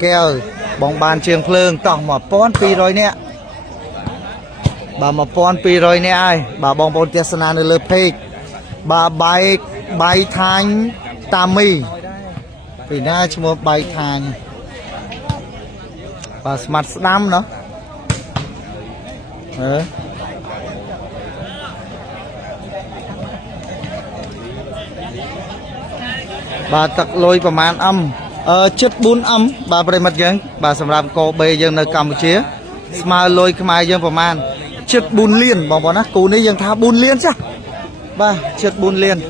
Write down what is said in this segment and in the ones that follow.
keo bóng bàn trường phượng tổng mà pon pi rồi nè bà mà pon pi rồi nè ai bà bóng bóng tia sân nơi lơ phê bà bay thanh tam mi vì na cho một bay thanh bà smart đam nó bà tặc lôiประมาณ âm chất 4 âm bà bề mặt dân bà sầm rạp cô bê dân nơi Campuchia mà lôi cái mai dânประมาณ chất 4 liên bọn bọn á cô này dân tha 4 liên chắc bà chất 4 liên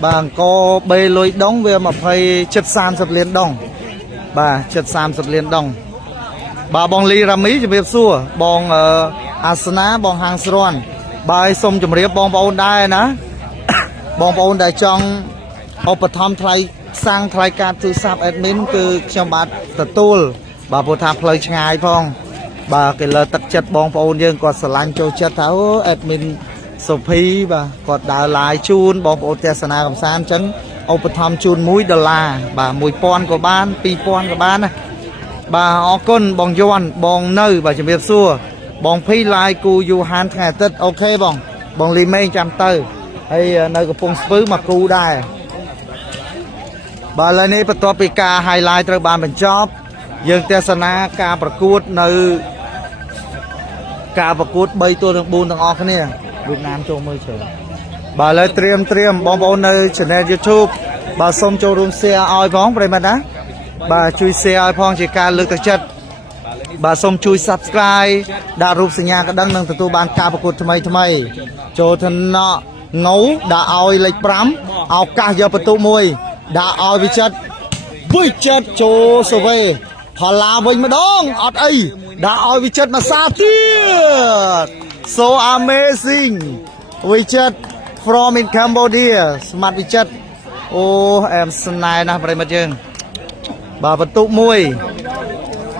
bà cô bê lôi đóng về mà phải chất san sập liên đồng bà chất san sập liên đồng bà bong ly ra mỹ cho việc xua bong asana bong hàng sron bà xong chùm riêng bong bong đai ná bong bong đai trong ô bật thăm thay sang thayการទូរស័ព្ទ admin គឺខ្ញុំបាទទទួលបាទព្រោះថាផ្លូវឆ្ងាយផងបាទគេលើទឹកចិត្តបងប្អូនយើងគាត់ស្រឡាញ់ចូលចិត្តថាអូ admin សុភីបាទគាត់ដើរ live ជូនបងប្អូនទស្សនាកំសាន្តអញ្ចឹងឧបត្ថម្ភជូន$1បាទ1000ក៏បាន2000ក៏បានណាបាទអរគុណបងយន់បងនៅបាទជំរាបសួរបងភី live គូយូហានថ្ងៃអាទិត្យអូខេបងលីមេងចាំទៅហើយនៅកំពង់ស្ពឺមកគូដែរបាទឥឡូវនេះបន្ទាប់ពីការ highlight ត្រូវបានបញ្ចប់យើងទស្សនាការប្រកួតនៅការប្រកួត3ទល់នឹង4ទាំងអស់គ្នាវៀតណាមចូលមើលច្រើនបាទឥឡូវត្រៀមបងប្អូននៅ channel YouTube បាទសូមចូលរួម share ឲ្យផងប្រិមត្តណាបាទជួយ share ឲ្យផងជាការលើកទឹកចិត្តបាទសូមជួយ subscribe ដាក់រូបសញ្ញាកណ្ដឹងនឹងទទួលបានការប្រកួតថ្មីចូលថ្នាក់ងៅដាក់ឲ្យលេខ5ឱកាសយកបន្ទុកមួយដាក់ឲ្យវិចិត្រចូលសវេផល្លាវិញម្ដងអត់អីដាក់ឲ្យវិចិត្រមកសាទៀត so amazing វិចិត្រ from in Cambodia ស្មាត់វិចិត្រអូអែមស្នេហ៍ណាស់ប្រិមិត្តយើងបាទបន្ទុកមួយ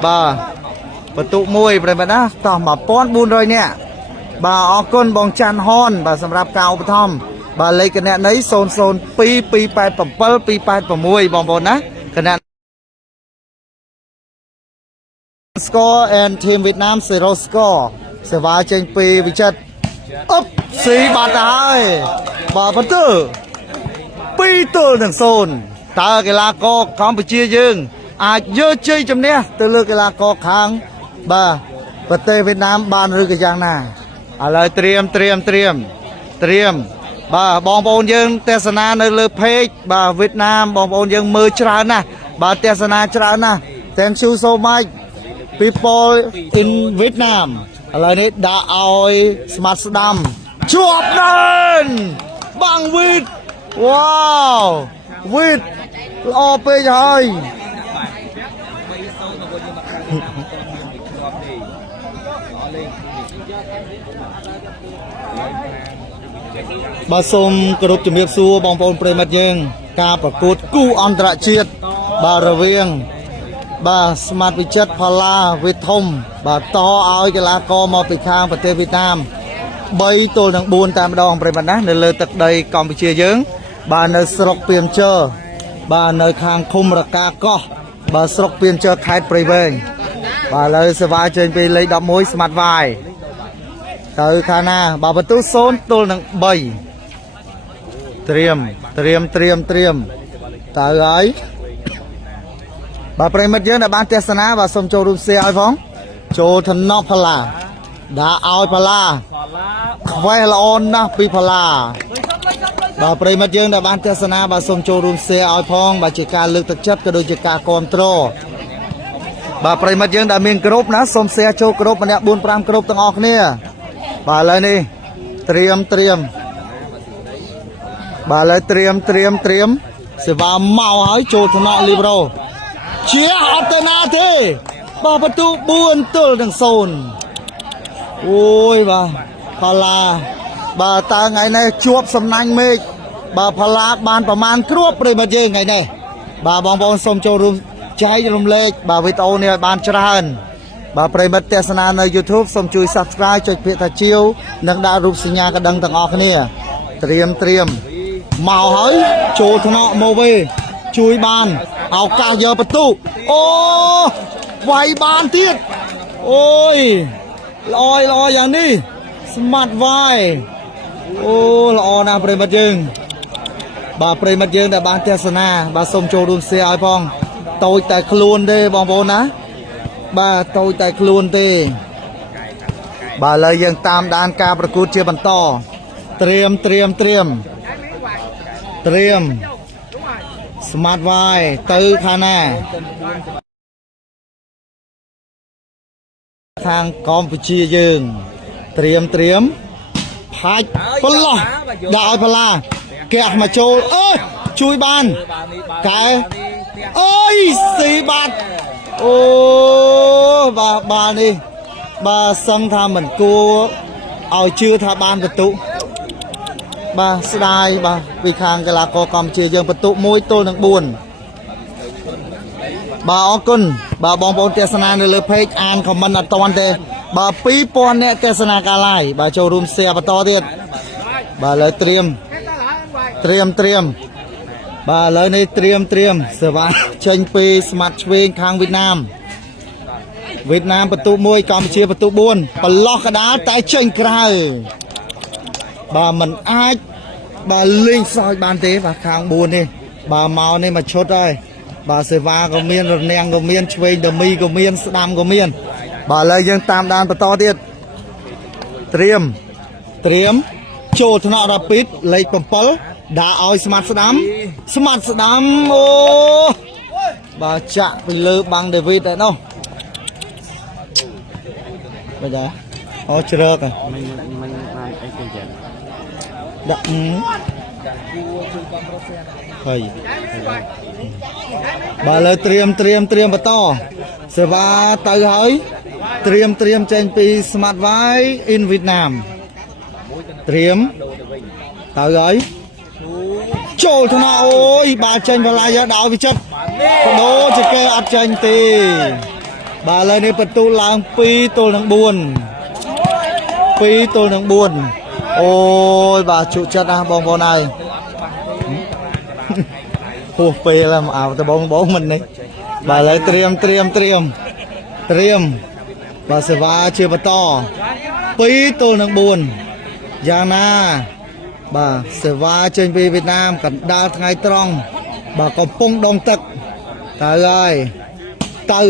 បាទបន្ទុកមួយប្រិមិត្តណាតោះ1400នាក់បាទអរគុណបងច័ន្ទហនបាទសម្រាប់ការឧបត្ថម្ភបាទលេខគណនី0022872286បងប្អូនណាគណនី score and team Vietnam 0 score សេវាចេញពីវិចិត្រអប់ស៊ីបាត់ទៅហើយបាទបន្ទើ2ទល់នឹង0តើកីឡាករកម្ពុជាយើងអាចយកជ័យជំនះទៅលើកីឡាករខាងបាទប្រទេសវៀតណាមបានឬក៏យ៉ាងណាឥឡូវត្រៀមបាទបងប្អូនយើងទស្សនានៅលើ page បាទវៀតណាមបងប្អូនយើងមើលច្រើនណាស់បាទទស្សនាច្រើនណាស់ thank you so much people in Vietnam ឥឡូវនេះដាក់ឲ្យស្មាត់ស្ដាំជាប់ដើនបាំងវីតវ៉ាវវីតល្អពេកហើយបាទសូមគោរពជំរាបសួរបងប្អូនប្រិយមិត្តយើងការប្រកួតគូអន្តរជាតិបាទរវាងបាទស្មាតវិចិត្រផល្លាវេធំបាទតឲ្យកីឡាករមកពីខាងប្រទេសវៀតណាម3ទល់នឹង4តែម្ដងប្រិយមិត្តណានៅលើទឹកដីកម្ពុជាយើងបាទនៅស្រុកពីមជើបាទនៅខាងឃុំរកាកោះបាទស្រុកពីមជើខេត្តព្រៃវែងបាទឥឡូវសេវាចេញពីលេខ11ស្មាតវាយទៅខាងណាបាទបន្ទូ0ទល់នឹង3ត្រៀមទៅហើយបាទប្រិមិត្តយើងដែលបានទស្សនាបាទសូមចូលរួម share ឲ្យផងចូលថ្នាក់ផល្លាដាក់ឲ្យផល្លាខ្វេះល្អណាស់ពីផល្លាបាទប្រិមិត្តយើងដែលបានទស្សនាបាទសូមចូលរួម share ឲ្យផងបាទជាការលើកទឹកចិត្តក៏ដូចជាការគាំទ្របាទប្រិមិត្តយើងដែលមានក្រុមណាសូម share ចូលក្រុមម្នាក់ 4-5 ក្រុមទាំងអស់គ្នាបាទឥឡូវនេះត្រៀមបាទឥឡូវត្រៀមសេវាមកហើយចូលថ្នាក់លីប្រូជាអត់ទៅណាទេបាទបន្ទូ4ទល់នឹង0អូយបាទផល្លាបាទតើថ្ងៃនេះជួបសំណាញ់មេឃបាទផល្លាបានប្រមាណគ្រាប់ប្រិមិត្តយើងថ្ងៃនេះបាទបងប្អូនសូមចូលរួមចែករំលែកបាទវីដេអូនេះឲ្យបានច្រើនបាទប្រិមិត្តទស្សនានៅ YouTube សូមជួយ Subscribe ចុចពាក្យថាជាវនិងដាក់រូបសញ្ញាកណ្ដឹងទាំងអស់គ្នាត្រៀមមកហើយចូលថ្នាក់មកវិញជួយបាន ឱកាសយកបន្ទូអូវាយបានទៀតអូយល្អយ៉ាងនេះស្មាត់វាយអូល្អណាស់ប្រិមិត្តយើងបាទប្រិមិត្តយើងដែលបានទស្សនាបាទសូមចូលរួម share ឲ្យផងតូចតែខ្លួនទេបងប្អូនណាបាទតូចតែខ្លួនទេបាទឥឡូវយើងតាមដានការប្រកួតជាបន្តត្រៀមស្មាតវាយទៅខាងណាខាងកម្ពុជាយើងត្រៀមផាច់ប្លោះដាក់ឲ្យផលាកែមកចូលអើជួយបានកែអើយស៊ីបាត់អូបាទនេះបាទសឹងថាមិនគួរឲ្យជឿថាបានបន្ទុបាទស្ដាយបាទពីខាងកីឡាករកម្ពុជាយើងបន្ទុ1-4បាទអរគុណបាទបងប្អូនទស្សនានៅលើ page អាន comment អត់តាន់ទេបាទ 2000 អ្នកទស្សនាការ live បាទចូលរួម share បន្តទៀតបាទឥឡូវត្រៀមបាទឥឡូវនេះត្រៀមសេវាចេញពីស្មាត់ឆ្វេងខាងវៀតណាមបន្ទុ1កម្ពុជាបន្ទុ4ប្រឡោះកដាលតែចេញក្រៅបាទមិនអាចបាទលេងសើចបានទេបាទខាង4នេះបាទមកនេះមកឈុតហើយបាទសេវាក៏មានរនាំងក៏មានឆ្វេងដមីក៏មានស្ដាំក៏មានបាទឥឡូវយើងតាមដានបន្តទៀតត្រៀមចូលថ្នាក់រ៉ាពីតលេខ7ដាក់ឲ្យស្មាត់ស្ដាំអូបាទចាក់ពីលើបាំងដេវីតឯនោះbây giờ ó chưa rồi mình làm cái gì đậm thầy bà lời triềm và to sẽ va tới hỏi triềm trên pi smart vai in Việt Nam triềm tới ấy trôi thằng nào ôi bà tranh và lại ra đảo vì chất đố chỉ kêu áp tranh tì bà lời này bật tu làng pi tôi đang buồn ôi bà trụ chất à bông bông này hùa pi làm ảo từ bông mình này bà lời triềm bà sẽ va chưa bà to pi tôi đang buồn giang na bà sẽ va trên pi Việt Nam cần đau ngày trong bà còn pông đông tật tới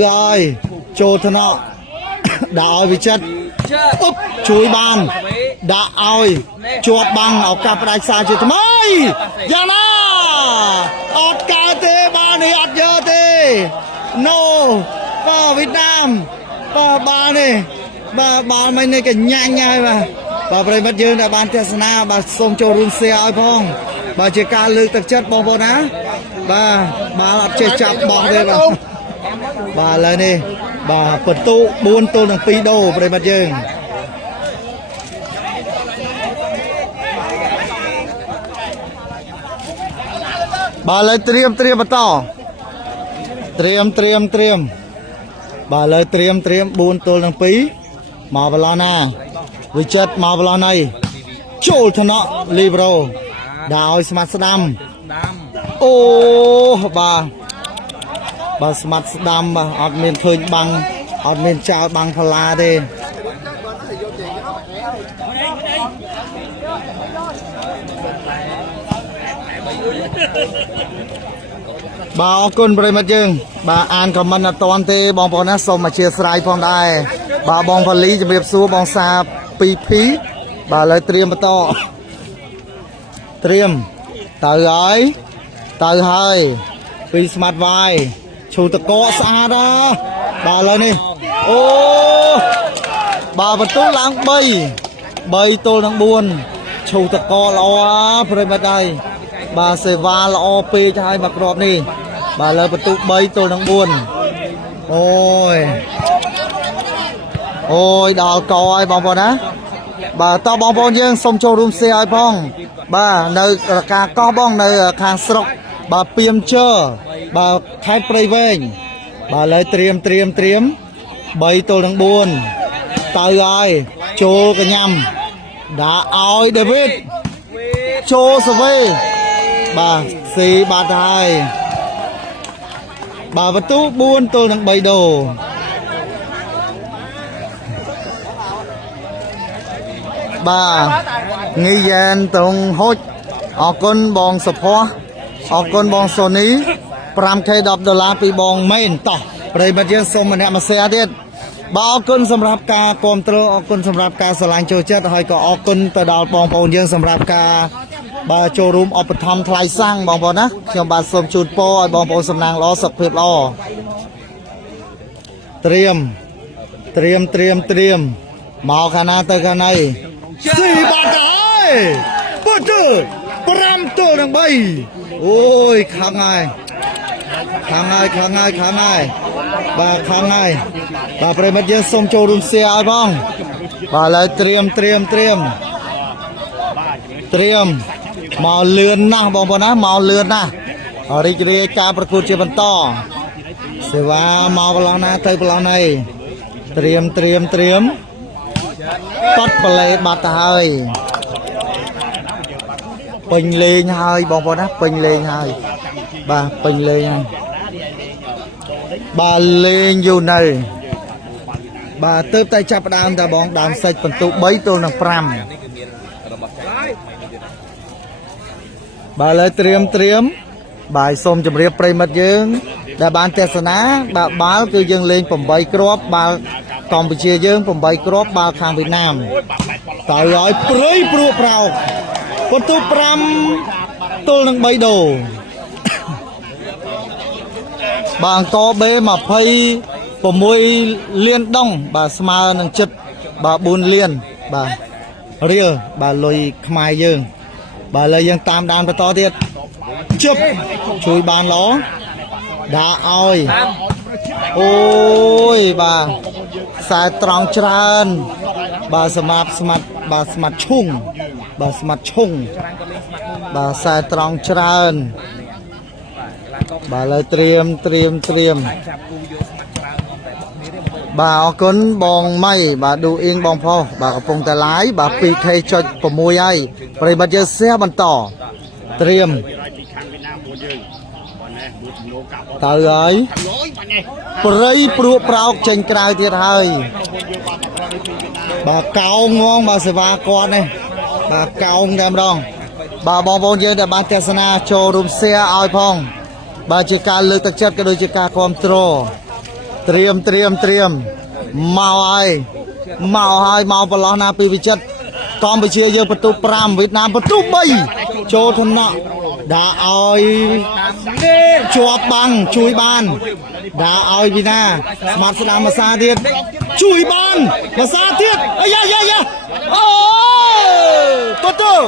rồi chô thân họ đã oi vì chất úp chuối bàn đã oi chuột bằng ở cặp đại xa chứ thầm ơi giang na ọt ca tê ba này ọt dơ tê no bà Việt Nam bà này bà mày này cái nhanh nhai mà bà bây mất dương đã bán tiền na bà xông cho run xe oi phong bà chỉ ca lực thực chất bông bông á bà ọt chơi chạp bọc đây bà lời này bà bật tụ 4 tô bằng pi đô bây mất dương bà lời triềm bà to triềm bà lời triềm 4 tô bằng pi mà bà lo nà vì chất mà bà lo này chôl thân nọ libro đào smart đam ô bà smart đam bà ọt miền khơi bằng ọt miền chào bằng phà la đi bà ở con bơi mặt dương bà an comment là toàn thế bong bóng nát sông mà chia sài phong đài bà bong phà lý cho việc xua bong xa pi phí bà lời triềm bà to triềm từ hơi pi smart vai chủ tịch có xa đó bà lời này ô bà vật tốt lãng bay tôi đang buồn chủ tịch có lo phải mặt đây bà sẽ va lo pi cho hai mặt rộp đi bà lời vật tốt bay tôi đang buồn ôi đào coi bong bóng á bà to bong bóng dương xong cho room xe ai phong bà nơi cả có bong nơi khang sọc bà piêm chơ bà thái prey veng bà lấy triềm bay tôi đang buồn tới rồi chô cái nhầm đã oi David chô sơ vê bà xì bà thai bà vật tú buôn tôi đang bay đồ bà nghi gian tông hốt ở con bong support ở con bong Sony 5k $10 ពីបងមែនតោះប្រិយមិត្តយើងសូមម្នាក់មក share ទៀតបាទអរគុណសម្រាប់ការគាំទ្រអរគុណសម្រាប់ការស្រឡាញ់ចូលចិត្តហើយក៏អរគុណទៅដល់បងប្អូនយើងសម្រាប់ការបាទចូលរួមឧបត្ថម្ភថ្លៃសាំងបងប្អូនណាខ្ញុំបាទសូមជូនពរឲ្យបងប្អូនសំណាងល្អសុខភាពល្អត្រៀមមកខាងណាទៅខាងណីស៊ីបាត់ហើយពុទ្ធ5ទល់នឹង3អូយខាងហើយបាទខាងហើយបាទប្រិមិត្តយើងសូមចូលរួមសៀឲ្យបងបាទឥឡូវត្រៀមមកលឿនណាស់បងប្អូនណាមកលឿនណាស់រីករាយការប្រកួតជាបន្តសេវាមកប្រឡងណាទៅប្រឡងណីត្រៀមបាត់បលេបាត់ទៅហើយពេញលេងហើយបងប្អូនណាពេញលេងហើយបាទពេញលេងហើយបាទលេងយូរនៅបាទទៅតែចាប់ដើមតាបងដើមសេចបន្ទុក3ទល់នឹង5បាទឥឡូវត្រៀមបាទសូមជម្រាបប្រិមិត្តយើងដែលបានទស្សនាបាទបាល់គឺយើងលេង8គ្រាប់បាល់កម្ពុជាយើង8គ្រាប់បាល់ខាងវៀតណាមទៅឲ្យព្រៃព្រោះប្រោកបន្ទុក5ទល់នឹង3ដូបាទអង្គប B26 លានដុងបាទស្មើនឹងចិត្តបាទ4លានបាទរៀលបាទលុយខ្មែរយើងបាទឥឡូវយើងតាមដានបន្តទៀតជប់ជួយបានល្អដាក់ឲ្យអូយបាទខ្សែត្រង់ច្រើនបាទសម្រាប់ស្មាត់ឈុងបាទខ្សែត្រង់ច្រើនបាទឥឡូវត្រៀមបាទអរគុណបងម៉ៃបាទឌូអ៊ីងបងផុសបាទកំពុងតែឡាយបាទ 2k.6 ហើយប្រិយមិត្តយើងសះបន្តត្រៀមទៅហើយព្រៃព្រោះប្រោកចេញក្រៅទៀតហើយបាទកោងងបាទសេវាគាត់នេះបាទកោងតែម្ដងបាទបងប្អូនយើងដែលបានទស្សនាចូលរួមសះឲ្យផងបាទជាការលើកទឹកចិត្តក៏ដូចជាការគាំទ្រត្រៀមមកហើយមកប្រឡោះណាពីវិចិត្រកម្ពុជាយើងបន្ទុក5វៀតណាមបន្ទុក3ចូលថ្នាក់ដាក់ឲ្យជាប់បាំងជួយបានដាក់ឲ្យវិណាស្មាត់ស្ដាំភាសាទៀតជួយបានភាសាទៀតអាយ៉ាអូបន្ទុក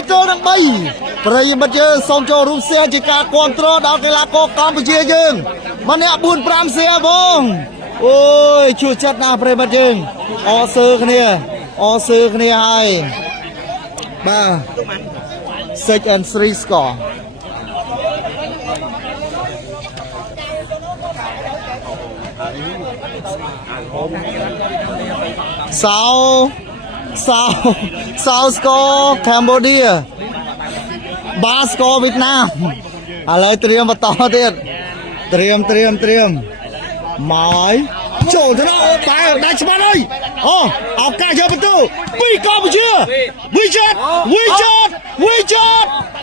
6ទល់នឹង3ប្រិយមិត្តយើងសូមចូលរួមសៀជាការគាំទ្រដល់កីឡាករកម្ពុជាយើងម្នាក់4-5សៀបងអូយជួយចិត្តណាស់ប្រិយមិត្តយើងអសើគ្នាហើយបាទ 6-3 score សៅស្កូកម្ពុជាបាស្កូវៀតណាមឥឡូវត្រៀមបន្តទៀតត្រៀមមកចូលទៅបែរដាច់ច្បាស់ហើយអូឱកាសយកបន្ទូពីកម្ពុជាវិចិត្រ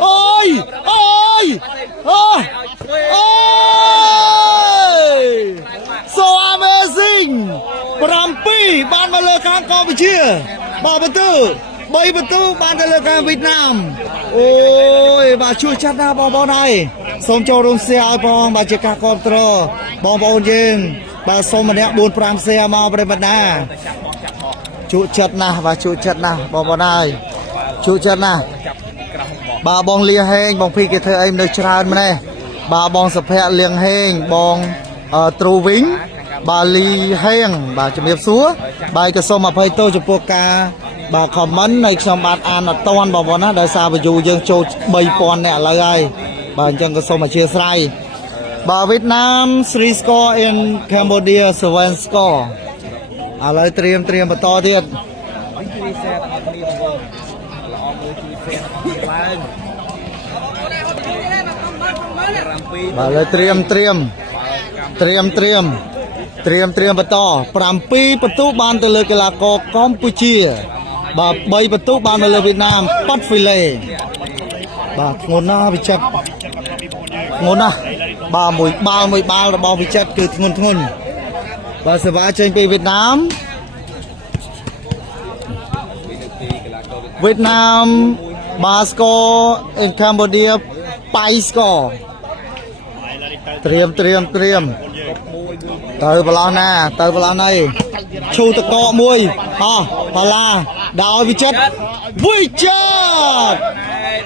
អូយso amazing 7បានមកលើខាងកម្ពុជាបាទបន្ទូ3បន្ទូបានទៅលើខាងវៀតណាមអូយបាទជួយចាត់ណាបងប្អូនហើយសូមចូលរួមសៀឲ្យផងបាទជាការគាំទ្របងប្អូនយើងបាទសូមម្នាក់ 4-5 សៀមកប្រិមត្តណាជួយចិត្តណាស់បាទជួយចិត្តណាស់បងប្អូនហើយជួយចិត្តណាស់បាទបងលៀហេងបងភីគេធ្វើអីនៅច្រើនម្នេះបាទបងសុភ័ក្រលៀងហេងបងទ្រូវិញបាទលីហេងបាទជំរាបសួរបាទក៏សូមអភ័យទោសចំពោះការបាទ comment នៃខ្ញុំបាទអានអត់តាន់បងប្អូនណាដោយសារ view យើងចូល 3000 នាក់ឥឡូវហើយបាទអញ្ចឹងក៏សូមអធិស្ឋានបាទវៀតណាម 3 score in Cambodia 7 score ឥឡូវត្រៀមបន្តទៀត7 bà lời triêm bà to pram pi bà tú ban từ lời cái là có Campuchia bà bay bà tú ban từ lời Việt Nam bắt phi lệ bà ngôn na bị chặt ngôn na ba mùi là bao bị chặt từ ngôn bà sẽ vã trên Việt Nam bà score in Cambodia 5 score เตรียมទៅបឡោះណាទៅបឡោះនេះឈូតកកមួយបាឡាដល់វិចិត្រ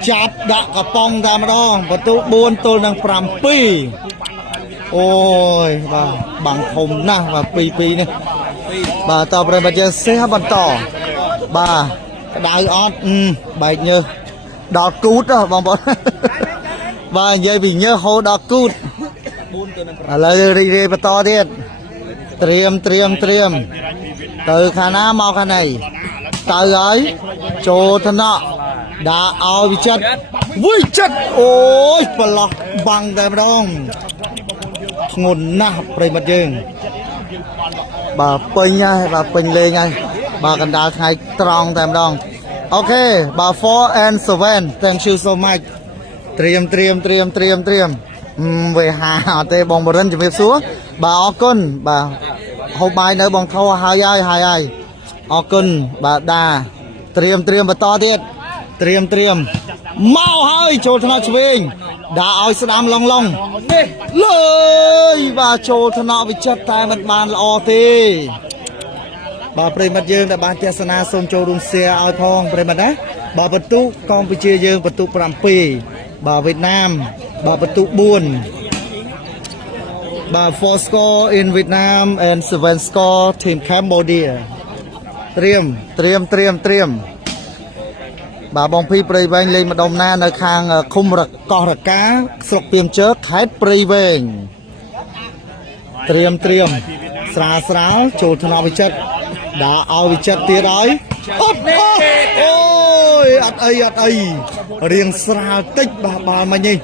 ចាប់ដាក់កំប៉ុងតែម្ដងបន្ទូ4ទល់នឹង7អូយបាទបាំងធំណាស់បាទ2-2នេះបាទតប្រិយមិត្តយើងសេះបន្តបាទក្តៅអត់បែកញើសដល់គូតបងប្អូនបាទនិយាយពីញើសហូរដល់គូតឥឡូវរីកបន្តទៀតត្រៀមទៅខាងណាមកខាងនេះទៅហើយចូលថ្នាក់ដាក់ឲ្យវិចិត្រអូយប្រឡោះបាំងតែម្ដងធ្ងន់ណាស់ប្រិមិត្តយើងបាទពេញហើយបាទពេញលេងហើយបាទកណ្ដាលថ្ងៃត្រង់តែម្ដងអូខេបាទ 4 and 7 thank you so much ត្រៀមវេហាអត់ទេបងបរិនជំរាបសួរបាទអរគុណបាទហូបបាយនៅបងថោហើយអរគុណបាទដាត្រៀមបន្តទៀតត្រៀមមកហើយចូលថ្នាក់ឆ្វេងដាក់ឲ្យស្ដាំឡងលើយបាទចូលថ្នាក់វិចិត្រតែមិនបានល្អទេបាទប្រិមិត្តយើងដែលបានទស្សនាសូមចូលរួម share ឲ្យផងប្រិមិត្តណាបាទបន្ទុកកម្ពុជាយើងបន្ទុក7បាទវៀតណាមបាទបន្ទុក4បាទ 4 score in Vietnam and 7 score team Cambodia ត្រៀមបាទបងភីព្រៃវែងលេងម្ដុំណានៅខាងឃុំរកោះរកាស្រុកពីមជើខេត្តព្រៃវែងត្រៀមស្រាលចូលថ្នាក់វិចិត្រដាក់ឲ្យវិចិត្រទៀតហើយអូយអត់អីរៀងស្រាលតិចបាទបាល់មិញនេះ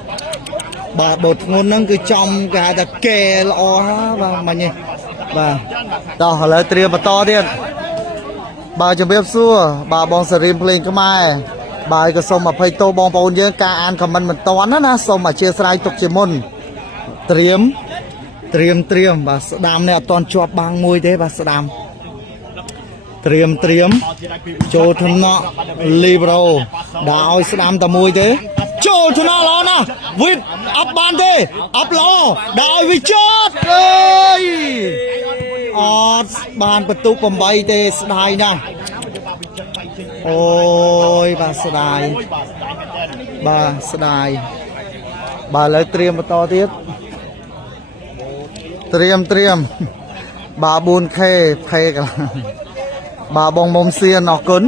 បាទបោធ្ងន់ហ្នឹងគឺចំគេហៅថាកែល្អបាទមិញនេះបាទតោះឥឡូវត្រៀមបន្តទៀតបាទជំរាបសួរបាទបងសេរីមភ្លេងខ្មែរបាទក៏សូមអភ័យទោសបងប្អូនយើងការអានខមមិនមិនតាន់ណាសូមអធ្យាស្រ័យទុកជាមុនត្រៀមបាទស្ដាមនេះអត់តាន់ជាប់បាំងមួយទេបាទស្ដាមត្រៀមចូលថ្នាក់លីប្រូដាក់ឲ្យស្ដាំតែមួយទេចូលថ្នាក់ល្អណាស់វិតអត់បានទេអត់ល្អដាក់ឲ្យវិចិត្រអើយអត់បានបន្ទុក8ទេស្ដាយណាស់អូយបាទស្ដាយបាទឥឡូវត្រៀមបន្តទៀតត្រៀមបាទ 4K ផេកបាទបងមុំសៀនអរគុណ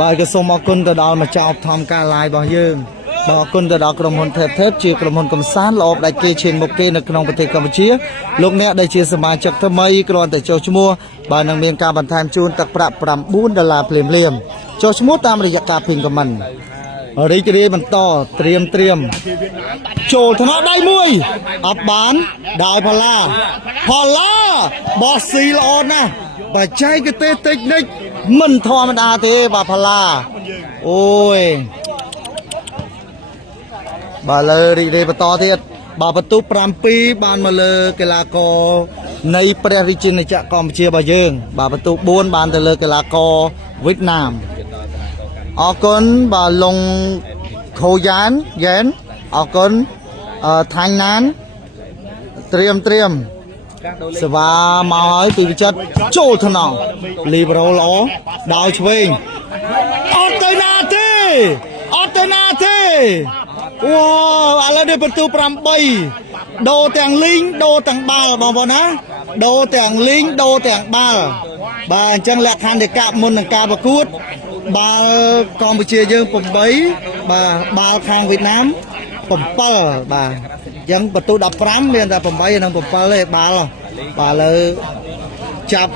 បាទក៏សូមអរគុណទៅដល់ម្ចាស់ឧបត្ថម្ភការ live របស់យើងបាទអរគុណទៅដល់ក្រុមហ៊ុន Thep ជាក្រុមហ៊ុនកំសាន្តល្អផ្ដាច់គេឈានមុខគេនៅក្នុងប្រទេសកម្ពុជាលោកអ្នកដែលជាសមាជិកថ្មីគ្រាន់តែចុះឈ្មោះបាទនឹងមានការបន្ថែមជូនទឹកប្រាក់$9ភ្លាមចុះឈ្មោះតាមរយៈការពីងខមមិនរីករាយបន្តត្រៀមចូលថ្នាក់ដៃមួយអត់បានដោយផល្លាបោះស៊ីល្អណាស់បច្ចេកទេសតិចនិចមិនធម្មតាទេបាទផល្លាអូយបាទលើរីករាយបន្តទៀតបាទបន្ទុក7បានមកលើកីឡាករនៃព្រះរាជាណាចក្រកម្ពុជារបស់យើងបាទបន្ទុក4បានទៅលើកីឡាករវៀតណាមអរគុណបាទលងខូយ៉ានយ៉ែនអរគុណថាញ់ណានត្រៀមសេវាមកហើយពីវិចិត្រចូលថ្នាក់លីប្រូល្អដល់ឆ្វេងអត់ទៅណាទេអូឥឡូវនេះបន្ទូ8ដូរទាំងលីងដូរទាំងបាល់បងប្អូនណាដូរទាំងលីងដូរទាំងបាល់បាទអញ្ចឹងលក្ខន្តិកៈមុននឹងការប្រកួតបាល់កម្ពុជាយើង8បាទបាល់ខាងវៀតណាម7បាទអញ្ចឹងបន្ទូ15មានតែ8និង7ទេបាល់បាទលើចាប់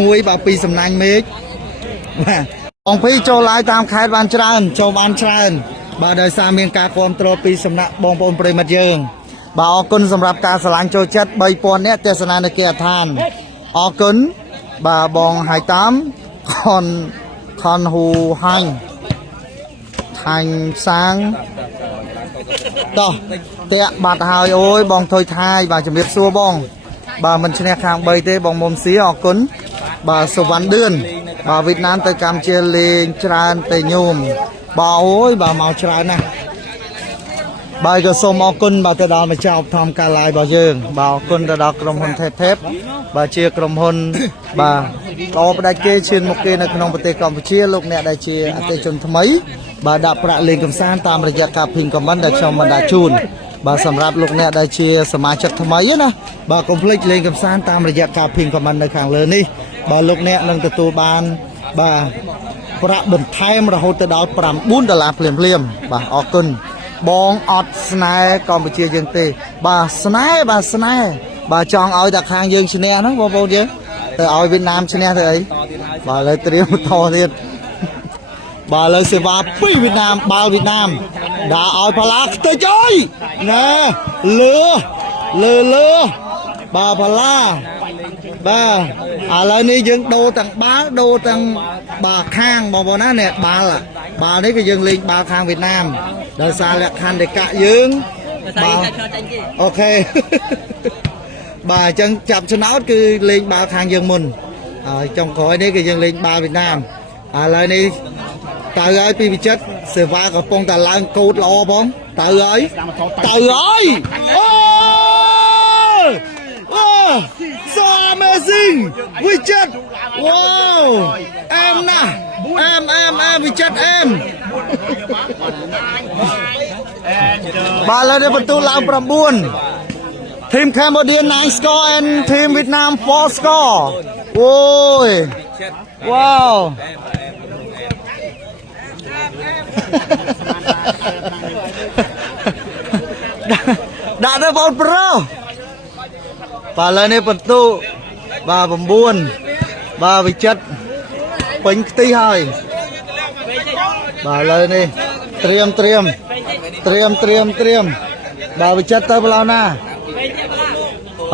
មួយបាទពីសំណាញ់មេឃបាទបងភីចូលឡាយតាមខេត្តបានច្រើនចូលបានច្រើន បាទដោយសារមានការគ្រប់គ្រងពីសំណាក់បងប្អូនប្រិមិត្តយើងបាទអរគុណសម្រាប់ការស្រឡាញ់ចូលចិត្ត 3000 នាក់ទស្សនានៅគេដ្ឋានអរគុណបាទបងហើយតាមខនហ៊ូហាញ់ថាញ់សាងដោះតាក់បាត់ហើយអូយបងថុយថាយបាទជំរាបសួរបងបាទមិនឈ្នះខាង3ទេបងមុំសៀអរគុណបាទសុវណ្ណឌឿនបាទវៀតណាមទៅកម្ពុជាលេងច្រើនទៅញោមបាទអូយបាទមកច្រើនណាស់បាទក៏សូមអរគុណបាទទៅដល់ម្ចាស់ឧបត្ថម្ភការ live របស់យើងបាទអរគុណទៅដល់ក្រុមហ៊ុន Tep បាទជាក្រុមហ៊ុនបាទល្អផ្ដាច់គេឈានមុខគេនៅក្នុងប្រទេសកម្ពុជាលោកអ្នកដែលជាអតិថិជនថ្មីបាទដាក់ប្រាក់លេងកម្សាន្តតាមរយៈការ pin comment ដែលខ្ញុំបានដាក់ជូនបាទសម្រាប់លោកអ្នកដែលជាសមាជិកថ្មីណាបាទកុំភ្លេចលេងកម្សាន្តតាមរយៈការ pin comment នៅខាងលើនេះបាទលោកអ្នកនឹងទទួលបានបាទប្រាក់បន្ថែមរហូតទៅដល់$9ភ្លាមបាទអរគុណបងអត់ស្នេហ៍កម្ពុជាយើងទេបាទស្នេហ៍បាទចង់ឲ្យតែខាងយើងឈ្នះហ្នឹងបងប្អូនយើងទៅឲ្យវៀតណាមឈ្នះទៅអីបាទឥឡូវត្រៀមបន្តទៀតបាទឥឡូវសេវាពីវៀតណាមបាល់វៀតណាមដាក់ឲ្យផាឡាខ្ទេចអើយណែលើបាទផាឡាបាទឥឡូវនេះយើងដូរទាំងបាល់ដូរទាំងបាទខាងបងប្អូនណានេះបាល់នេះគឺយើងលេងបាល់ខាងវៀតណាមដោយសារលក្ខខណ្ឌដេកាយើងបាទអូខេបាទអញ្ចឹងចាប់ឆ្នោតគឺលេងបាល់ខាងយើងមុនហើយចុងក្រោយនេះគឺយើងលេងបាល់វៀតណាមឥឡូវនេះទៅហើយពីវិចិត្រសេវាកំពុងតែឡើងកូតល្អផងទៅហើយអូso amazing វិចិត្រវ៉ាវអែមណាស់អែមវិចិត្រអែមបាទឥឡូវនេះបន្ទូឡើង9 Team Cambodia 9 score and Team Vietnam 4 score អូយវ៉ាវដាក់ទៅបងប្រុសបាទឥឡូវនេះបន្ទូបាទ9បាទវិចិត្រពេញខ្ទិះហើយបាទឥឡូវនេះត្រៀមបាទវិចិត្រទៅប្រឡោះណា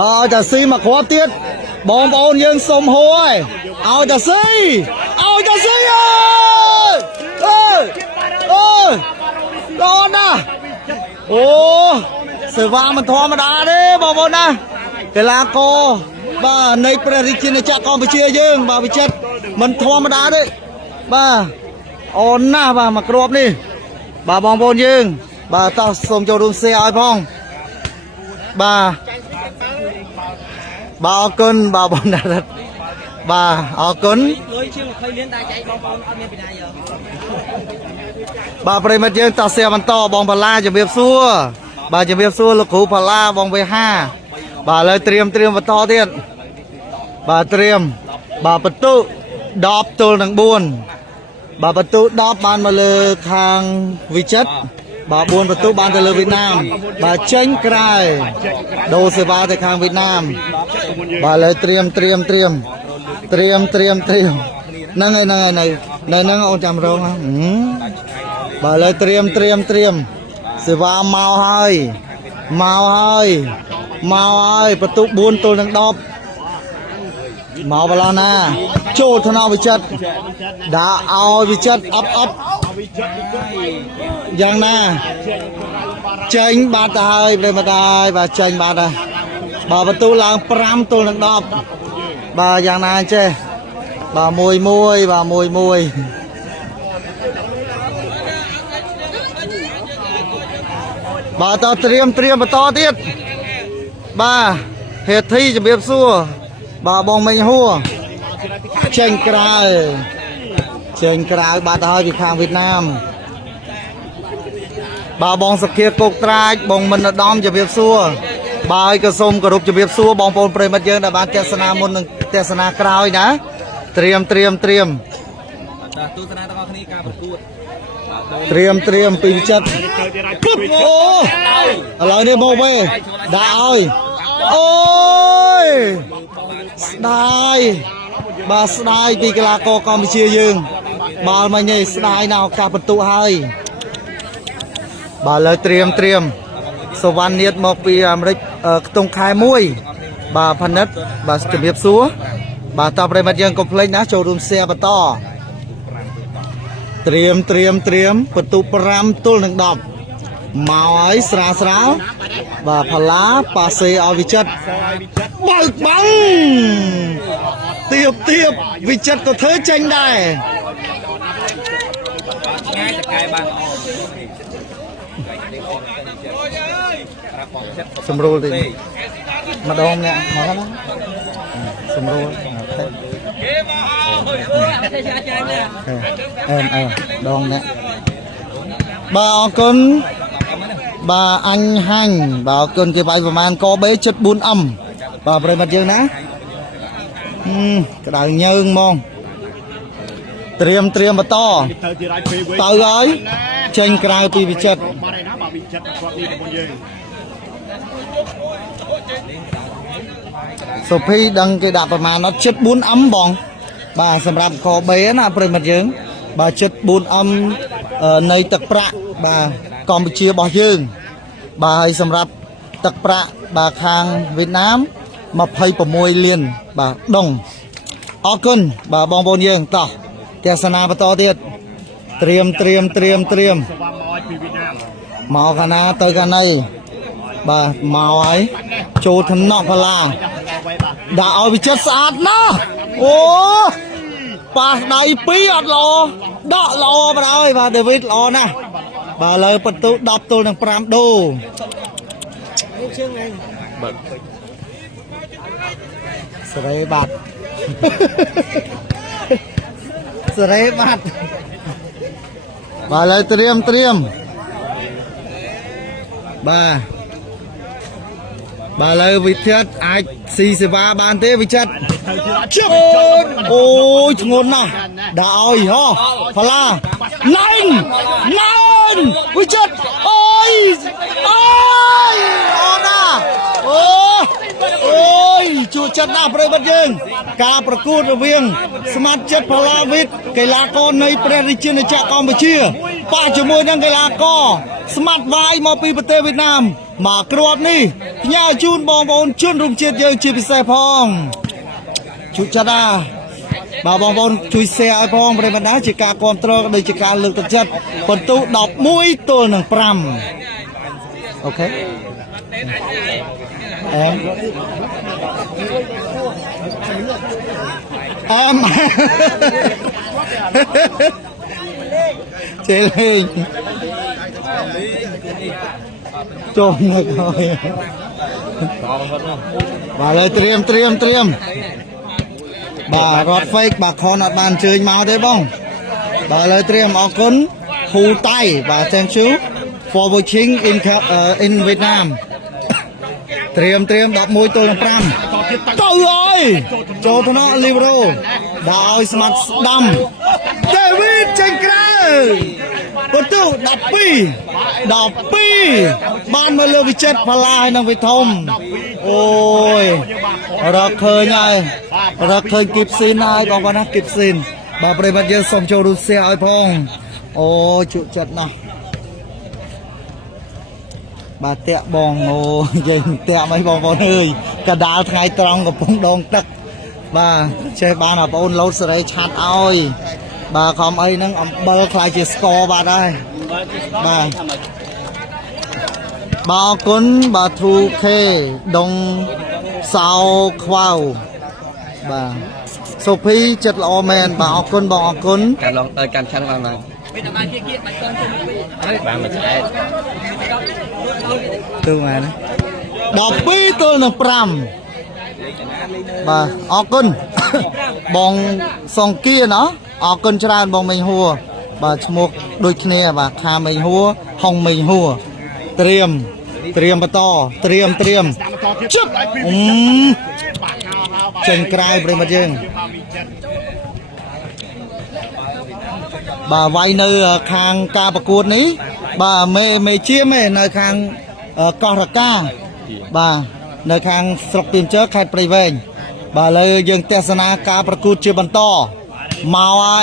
ឲ្យតាស៊ីមកគ្រាប់ទៀតបងប្អូនយើងសុំហួយឲ្យតាស៊ីអើយល្អណាស់អូសេវាមិនធម្មតាទេបងប្អូនណាកីឡាករបាទនៃព្រះរាជាណាចក្រកម្ពុជាយើងបាទវិចិត្រមិនធម្មតាទេបាទអូនណាស់បាទមកគ្រាប់នេះបាទបងប្អូនយើងបាទតោះសូមចូលរួមshareឲ្យផងបាទអរគុណបាទបងណាត់បាទអរគុណលុយជាង20លានតែចែកបងប្អូនអត់មានពីណាយកបាទប្រិមិត្តយើងតោះshareបន្តបងផាឡាជំរាបសួរបាទជំរាបសួរលោកគ្រូផាឡាបងវេហាបាទឥឡូវត្រៀមបន្តទៀតបាទត្រៀមបាទបន្ទុ10ទល់នឹង4បាទបន្ទុ10បានមកលើខាងវិចិត្របាទ4បន្ទុបានទៅលើវៀតណាមបាទចេញក្រៅដូរសេវាទៅខាងវៀតណាមបាទឥឡូវត្រៀមហ្នឹងហើយនៅហ្នឹងអូនចាំរងបាទឥឡូវត្រៀមសេវាមកហើយបន្ទុ4ទល់នឹង10មកបឡោះណាចូលថ្នាក់វិចិត្រដាក់ឲ្យវិចិត្រអត់យ៉ាងណាចេញបាត់ទៅហើយប្រិមត្តហើយបាទចេញបាត់ហើយបាទបន្ទូឡើង5ទល់នឹង10បាទយ៉ាងណាចេះបាទមួយបាទតត្រៀមបន្តទៀតបាទហេធីជំរាបសួរបាទបងមិញហួរចេញក្រៅបាត់ទៅហើយពីខាងវៀតណាមបាទបងសភាកោកត្រាចបងមិនឧត្តមជំរាបសួរបាទហើយក៏សូមគោរពជំរាបសួរបងប្អូនប្រិមិត្តយើងដែលបានទស្សនាមុននិងទស្សនាក្រោយណាត្រៀមទស្សនាទាំងអស់គ្នាការប្រកួតត្រៀមពីវិចិត្រអូឥឡូវនេះមកវិញដាក់ឲ្យអូយស្ដាយពីកីឡាករកម្ពុជាយើងបាល់មិញនេះស្ដាយណាស់ឱកាសបន្ទុកហើយ bà lời triềm số văn nhiệt một vì Americ tung khai muôi bà phần đất bà chuẩn bị xuống bà tập đây mặt dân complain ná showroom xe bà to triềm bật tụ pram tul nâng đọc màu ấy sra và phá lá bà xê ở vị chất bật bắn tiếp vị chất có thế tranh đây sầm rô thì mà đòn nè nó đó sầm rô đòn nè bà con bà anh hành bà con cái bài mà có bé chất bún âm bà về mặt dương ná cái đại nhân mong triềm mà to tới ấy tranh cào tùy vị chất Sophie đăng cái đạp mà nó chất bún ấm bong bà sầm rạp có bé na về mặt dương bà chất bún âmในตึกประบ่ากัมพูชีบ่យើងบ่ហើយសម្រាប់ទឹកប្រាក់บ่ខាងវៀតណាម26លានបាទដងអរគុណបាទបងប្អូនយើងតោះទេសនាបន្តទៀតត្រៀមមកខាងណាទៅខាងណីបាទមកហើយចូលថ្នាក់ផលាដាក់ឲ្យវាចិត្តស្អាតណាស់អូប៉ះដៃពីរអត់ល្អដកល្អបណ្ដោយបាទដេវីតល្អណាស់បាទលើបន្ទុ10ទល់នឹង5ដូជើងឯងបាទសេរីបាត់សេរីបាត់បាទលើត្រៀមបាទbà lời vị thiết ai xì xì ba bàn thế vị chất ôi ngon nào đã ơi ho phá la lên vị chất ôi ôi chua chất nào phải bắt dương caประกวดระเวียงสมัครchấtพลาวิทกีฬากรในประเทศจีนจากกัมพูชีป้าจมูกนั่งกีฬากรสมัครไว้มาปีประเทศเวียดนามมากรวดนี่ญาจูนบองบอลชุนรุมเชียร์ยังชีพิเศษพองชุดชดาบ่าวบองบอลช่วยเสียไอพองบริบาลจิกาคอนโทรลโดยจิกาเลือกตัดจัดผลตู้ดอกมุ้ยตัวหนึ่งปรำโอเคแอมเจริญจมเลยบ่าเลยเตรียมบ่ารถไฟบ่าคอนอดบานเชยเมาได้บ้องบ่าเลยเตรียมออกคนหูไตบ่าแจงชู for watching in Vietnam เตรียมดอกมวยตัวลำปรำเต้าเลยโจทนะลิเวโรดาวสมัครดำเดวิดเจงเกอร์ประตูดับปีบ้านมาเลือกวิจิตรพลายนางวิทมโอ้ยรักเคยไงรักเคยกิบซีนไอ้บอกว่านะกิบซีนบอกปริมาณเยอะส่งโจรูเซียไอ้พงโอ้จุดจัดนะบาเตะบองโอ้ยิงเตะไม่บองบอลเลยกระดาษไงตรองกับพงดองตักบ่าใช้บ้านแบบโอนรถสไลด์ชัดเอาบ่าคอมไอ้นั่งเบอร์คลายจะสกอร์บ่าได้บ่าคนบ่าทูเคดงสาวควาวบ่าโซฟีจัดละอแมนบ่าคนการลองการชั้นมาบางมาใช้ตัวมานะดอกปีตัวหนึ่งปรำบ่าออกคนบองสองเกียร์เนาะออกคนชราบองไม่หัวบ่าชมกโดยเนียบ่าคาไม่หัวห้องไม่หัวเตรียมปะต่อเตรียมจุ๊บเชิงกลายไปมาเจงบ่าไว้ในคางกาประกวดนี้บ่าไม่เชี่ยไม่ในคางกอร์กาบ่าในคางสกตีนเจ้าใครไปเวงบ่าเลยยังเทศนาการประกวดเชื่อบันต่อมาไอ้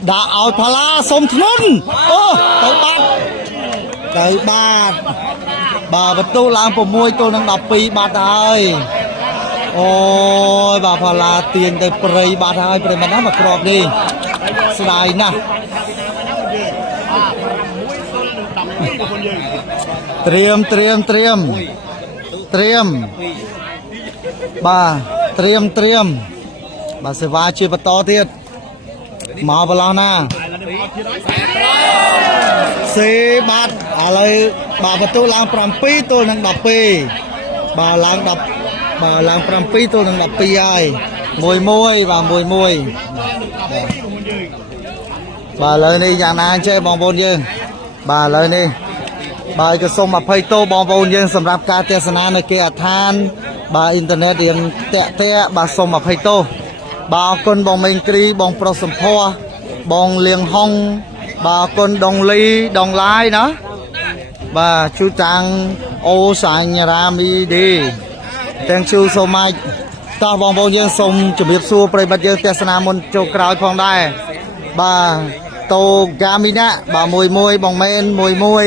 đã áo phá la sông thun ô tới bát bà vật tu làm của môi tôi đang đọc pi bát ơi ôi bà phá la tiền tới prey bát ơi prey mà nó mà crop đi slide nè triêm bà triêm bà sẽ va chưa bắt to thiệt mau vào lao na xe bát à lời bà vật tu làm pram pi tôi đang đọc pi bà làm pram pi tôi đang đọc pi ai môi và môi bà lời đi nhà nàng chơi bong bồn dương bà lời đi bàก็ส่งมาให้โตบองบนยังสำหรับการเทศนาในเกียรติทานบาอินเทอร์เน็ตเรียนเตะบาส่งมาให้โตบาคนบองเมงกรีบองประสมพอบองเลียงห้องบาคนดองลีดองลายนะบาชูจังโอสายรามีดีแตงชูโซมายต่อบองบนยังส่งจุดเบียบสู้ปริบัติยังเทศนามนโจกราวพองได้บาโตกามินะบามวยบองเมนมวย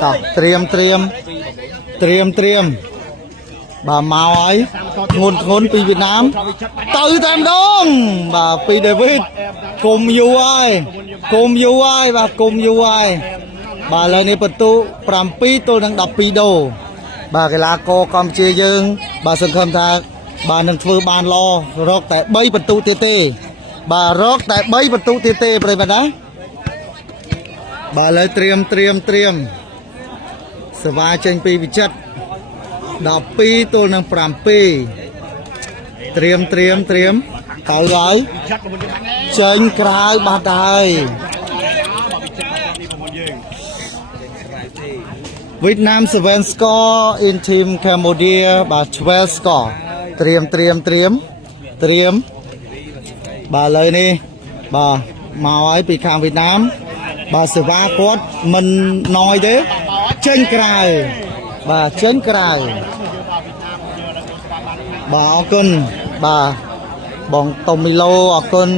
ต่อเตรียมbà màu ấy ngônពីវៀតណាមទៅតែម្ដងបាទពីដេវីតគុំយូរហើយបាទគុំយូរហើយបាទឥឡូវនេះបន្ទុ7ទល់នឹង12ដូបាទកីឡាករកម្ពុជាយើងបាទសង្ឃឹមថាបាទនឹងធ្វើបានល្អរកតែ3បន្ទុទៀតទេបាទរកតែ3បន្ទុទៀតទេប្រិយមិត្តណាបាទឥឡូវត្រៀមសវាចេញពីវិចិត្រ12ទល់នឹង7ត្រៀមទៅហើយចេញក្រៅបាត់ហើយវៀតណាម7 score in team Cambodia បាទ12 score ត្រៀមបាទឥឡូវនេះបាទមកហើយពីខាងវៀតណាមបាទសេវាគាត់មិនណយទេចេញក្រៅបាទចេញក្រៅបាទអរគុណបាទបងតូមីឡូអរគុណ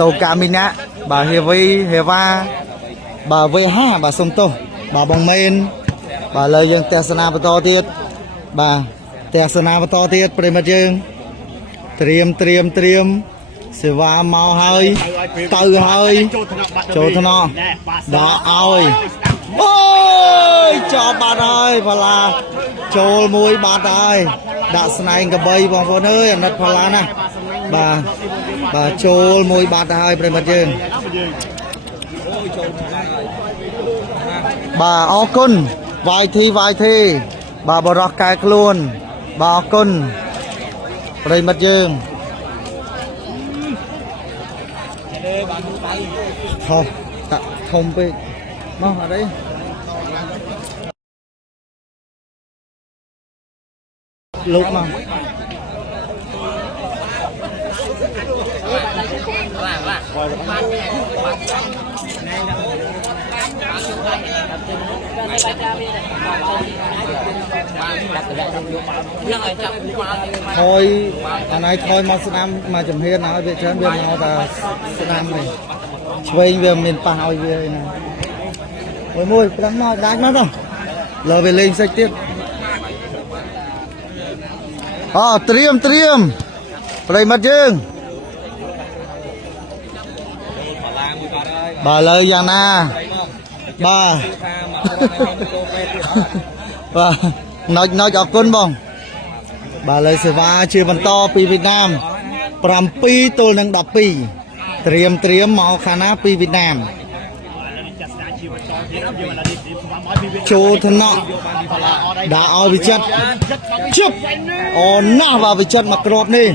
តូកាមីណាបាទហេវ៉ាបាទវេហាបាទសុំទោសបាទបងមែនបាទឥឡូវយើងទស្សនាបន្តទៀតបាទទស្សនាបន្តទៀតប្រិមិត្តយើងត្រៀមសេវាមកហើយទៅហើយចូលថ្នាក់ដល់ឲ្យអូយចាប់បាត់ហើយផាឡាចូលមួយបាត់ហើយដាក់ស្នែងកបីបងប្អូនអើយអាណិតផាឡាណាបាទចូលមួយបាត់ហើយប្រិមិត្តយើងបាទអរគុណវាយធីបាទបរោះកែខ្លួនបាទអរគុណប្រិមិត្តយើងធំតាក់ធំពេកមកអត់ទេលោកមកថយអាណៃថយមកស្ដាំមកចំហៀនឲ្យវាច្រើនវាមកតែស្ដាំនេះឆ្វេងវាមានប៉ះឲ្យវាឯណាមួយប្រឹងមកដាច់មកទៅលើវាលេងសិចទៀតអូត្រៀមប្រិមិត្តយើងបាទលើយ៉ាងណាបាទណុចអរគុណបងបាទលើសេវាជាបន្តពីវៀតណាម7ទល់នឹង12ត្រៀមមកខាងណាពីវៀតណាមចូលថ្នាក់ដាក់ឲ្យវិចិត្រជប់អូណាស់បាទវិចិត្រមកគ្របនេះ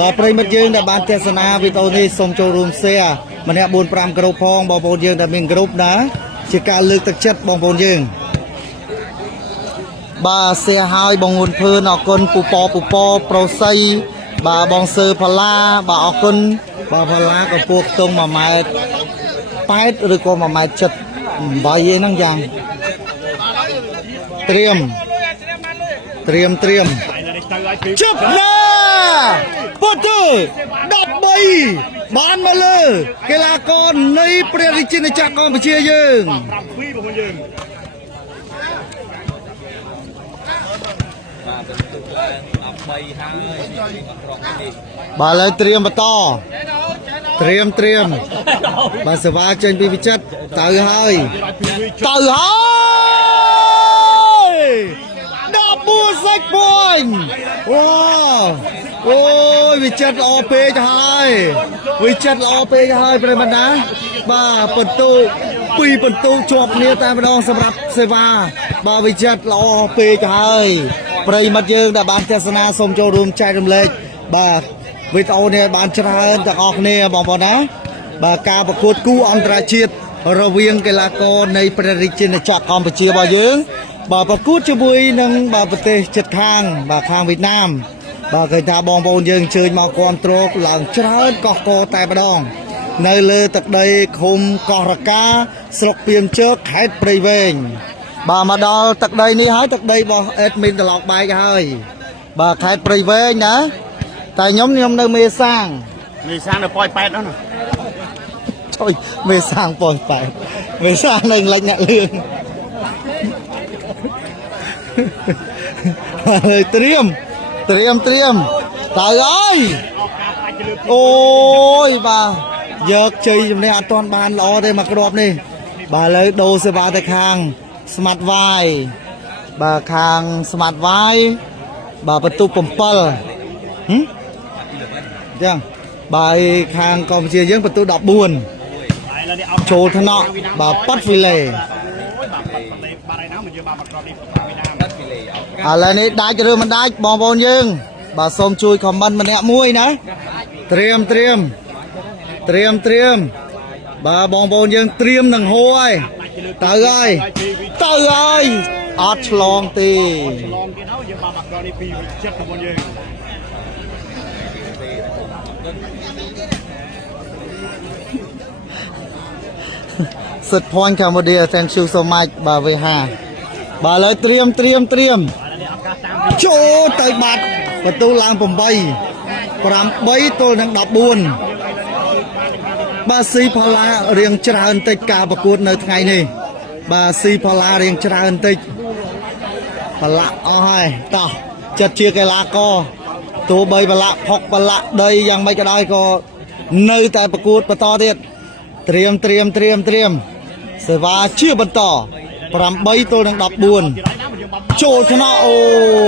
បាទប្រិមិត្តយើងដែលបានទស្សនាវីដេអូនេះសូមចូលរួម share ម្នាក់ 4-5 ក្រុមផងបងប្អូនយើងដែលមានក្រុមណាជាការលើកទឹកចិត្តបងប្អូនយើងបាទ share ឲ្យបងងួនភឿនអរគុណពូប៉ប្រូស័យបាទបងសើផាឡាបាទអរគុណបាទផាឡាក៏ពូខ្ទង់1 ម៉ែត្រ 8 ឬក៏1 ម៉ែត្រ 7 8ឯហ្នឹងយ៉ាងត្រៀមជប់ណាពុត13 បានមកលើកីឡាករនៃព្រះរាជាណាចក្រកម្ពុជាយើងបាទឡើយត្រៀមបន្តត្រៀមបាទសេវាចេញពីវិចិត្រទៅហើយ14 set point វ៉ាអូយវិចិត្រល្អពេកហើយប្រិមត្តណាបាទបន្ទូ2បន្ទូជាប់គ្នាតែម្ដងសម្រាប់សេវាបាទវិចិត្រល្អពេកហើយប្រិមត្តយើងដែលបានទស្សនាសូមចូលរួមចែករំលែកបាទវីដេអូនេះបានច្រើនទាំងអស់គ្នាបងប្អូនណាបាទការប្រកួតគូអន្តរជាតិរវាងកីឡាករនៃព្រះរាជាណាចក្រកម្ពុជារបស់យើងបាទប្រកួតជាមួយនឹងបាទប្រទេសជិតខាងបាទខាងវៀតណាមបាទឃើញថាបងប្អូនយើងអញ្ជើញមកគ្រប់គ្រងឡើងច្រើនកោះកតែម្ដងនៅលើទឹកដីឃុំកោះរកាស្រុកពីមជើកខេត្តព្រៃវែងបាទមកដល់ទឹកដីនេះហើយទឹកដីរបស់អេដមីនត្រឡោកបែកហើយបាទខេត្តព្រៃវែងណាតែខ្ញុំនៅមេសាងនៅប៉ោយប៉ែតនោះណាជួយមេសាងប៉ោយប៉ែតមេសាងនៅលេចអ្នកលឿងហើយត្រៀមទៅហើយអូយបាទយកជ័យជំនះអត់ទាន់បានល្អទេមកគ្រាប់នេះបាទឥឡូវដូរសេវាទៅខាងស្មាត់វាយបាទខាងស្មាត់វាយបាទបន្ទុក7ចឹងបាទខាងកម្ពុជាយើងបន្ទុក14ចូលថ្នាក់បាទប៉ាត់ហ្វីឡេឥឡូវនេះដាច់ឬមិនដាច់បងប្អូនយើងបាទសូមជួយខមមិនម្នាក់មួយណាត្រៀមបាទបងប្អូនយើងត្រៀមនឹងហួរហើយទៅហើយអត់ឆ្លងទេសិត point Cambodia thank you so much បាទវេហាបាទឥឡូវត្រៀមចូលទៅបាត់បន្ទូឡើង8ទល់នឹង14បាទស៊ីផល្លារៀងច្រើនតិចការប្រកួតនៅថ្ងៃនេះបាទស៊ីផល្លារៀងច្រើនតិចផល្លាអស់ហើយតោះចិត្តជាកីឡាករទោះបីផល្លាផុកផល្លាដីយ៉ាងម៉េចក៏ដោយក៏នៅតែប្រកួតបន្តទៀតត្រៀមសេវាជាបន្ត8ទល់នឹង14ចូលថ្នាក់អូ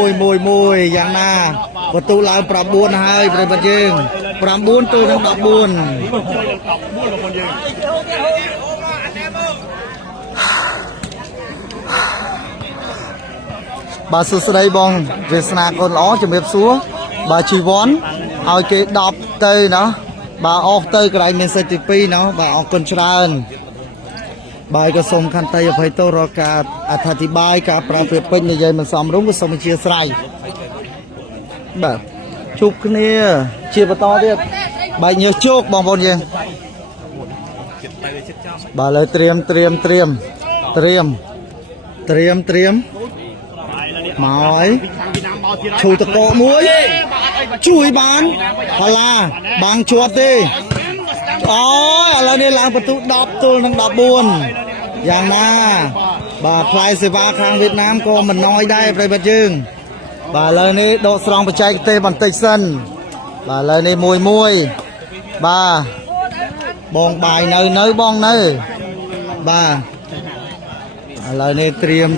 យមួយយ៉ាងណាបន្ទូឡើង9ហើយប្រិយមិត្តយើង9ទល់នឹង14បាទសួស្តីបងវាសនាកូនល្អជំរាបសួរបាទជីវ័នឲ្យគេ10ទៅណាបាទអស់ទៅកន្លែងមានសិទ្ធិទី2ណាបាទអរគុណច្រើនបាយក៏សូមខន្តីអភ័យទោសរាល់ការអធិប្បាយការប្រើពាក្យពេចន៍និយាយមិនសមរម្យក៏សូមអធិស្ឋានបាទជួបគ្នាជាបន្តទៀតបាយញើសជោគបងប្អូនយើងបាទលើត្រៀមមកហើយឈូតកកមួយជួយបានផល្លាបាំងជាប់ទេអូយឥឡូវនេះឡើងបន្ទុក10ទល់នឹង14យ៉ាងណាបាទផ្លែសេវាខាងវៀតណាមក៏មិនណយដែរប្រិយមិត្តយើងបាទឥឡូវនេះដកស្រង់បច្ចេកទេសបន្តិចសិនបាទឥឡូវនេះមួយបាទបងបាយនៅបងនៅបាទឥឡូវនេះត្រៀម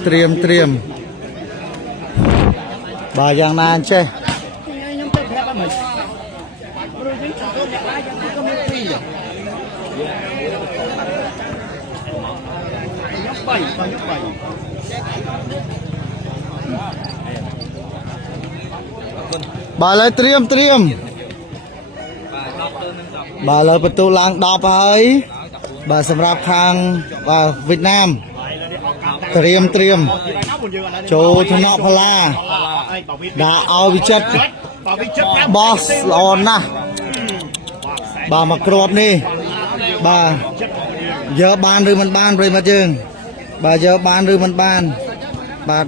បាទយ៉ាងណាអញ្ចេះបាទឥឡូវត្រៀមបាទឥឡូវបន្ទូឡើង10ហើយបាទសម្រាប់ខាងបាទវៀតណាមត្រៀមចូលថ្នាក់ផល្លាដាក់ឲ្យវិចិត្របោះល្អណាស់បាទមកគ្រាប់នេះបាទយកបានឬមិនបានប្រិមត្តយើងបាទយកបានឬមិនបានបាទ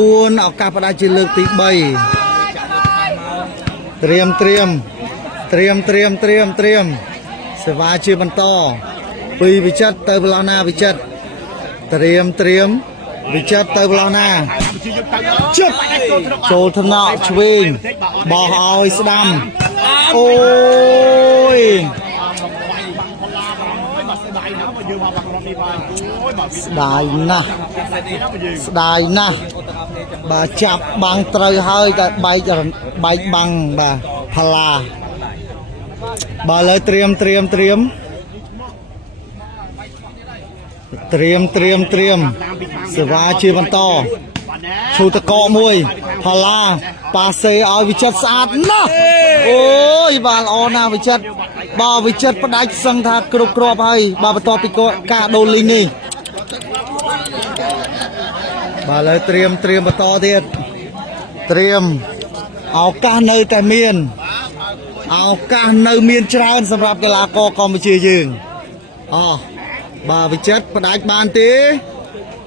14ឱកាសផ្ដាច់ជាលើកទី3ត្រៀម សេវាជាបន្តពីវិចិត្រទៅប្រឡោះណាវិចិត្រត្រៀមវិចិត្រទៅប្រឡោះណាជិតចូលថ្នាក់ឆ្វេងបោះឲ្យស្ដាំអូយស្ដាយណាស់បាទចាប់បាំងត្រូវហើយតែបែកបាំងបាទផាឡាបាទលើត្រៀមសេវាជាបន្តឈូតកកមួយផាឡាប៉ាសេឲ្យវិចិត្រស្អាតណាស់អូយបាទល្អណាស់វិចិត្របាទវិចិត្រផ្ដាច់សឹងថាគ្រប់គ្រាប់ហើយបាទបន្ទាប់ពីការដូរលីងនេះបាទលើត្រៀមបន្តទៀតឱកាសនៅតែមានច្រើនសម្រាប់កីឡាករកម្ពុជាយើងបាទវិចិត្រផ្ដាច់បានទេ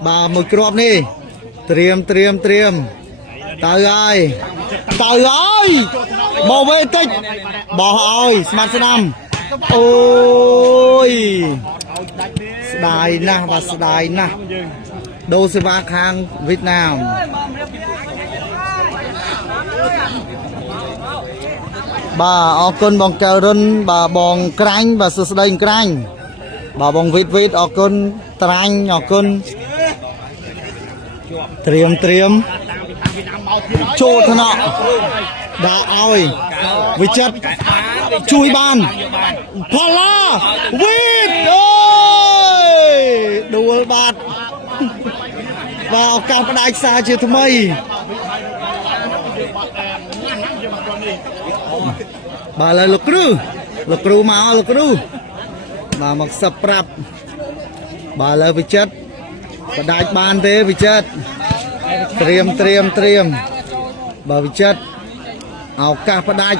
បាទមួយគ្រាប់នេះត្រៀមទៅហើយមកវេតិចបោះឲ្យស្មាត់ស្ដាំអូយស្ដាយណាស់ដូរសេវាខាងវៀតណាមបាទអរគុណបងកៅរុនបាទបងក្រាញ់បាទសួស្ដីក្រាញ់បាទបងវីតអរគុណត្រាញ់អរគុណត្រៀមចូលថ្នាក់ដាក់ឲ្យវិចិត្រជួយបានផាឡាវីតអូយដួលបាត់បាទឱកាសផ្ដាច់សារជាថ្មីបាទឡើយលោកគ្រូមកលោកគ្រូបាទមកសឹបប្រាប់បាទលើវិចិត្រផ្ដាច់បានទេវិចិត្រត្រៀមបាទវិចិត្រឱកាសផ្ដាច់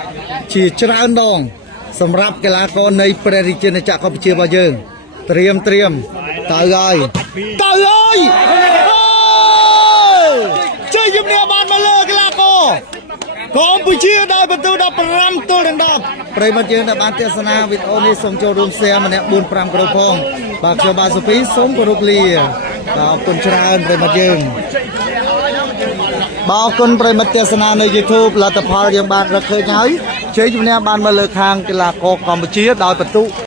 ជាច្រើនដងសម្រាប់កីឡាករនៃព្រះរាជាណាចក្រកម្ពុជារបស់យើងត្រៀមទៅហើយជ័យជំនះបានមកលើកីឡាករកម្ពុជាដោយបន្ទូ15ទល់នឹង10ប្រិមត្តយើងដែលបានទស្សនាវីដេអូនេះសូមចូលរួម share ម្នាក់4 5គ្រូផងបាទខ្ញុំបាទសុភីសូមគោរពលាបាទអរគុណច្រើនប្រិមត្តយើងបាទអរគុណប្រិមត្តទស្សនានៅ YouTube លទ្ធផលយើងបានរកឃើញហើយជ័យជំនះបានមកលើខាងកីឡាករកម្ពុជាដោយបន្ទូ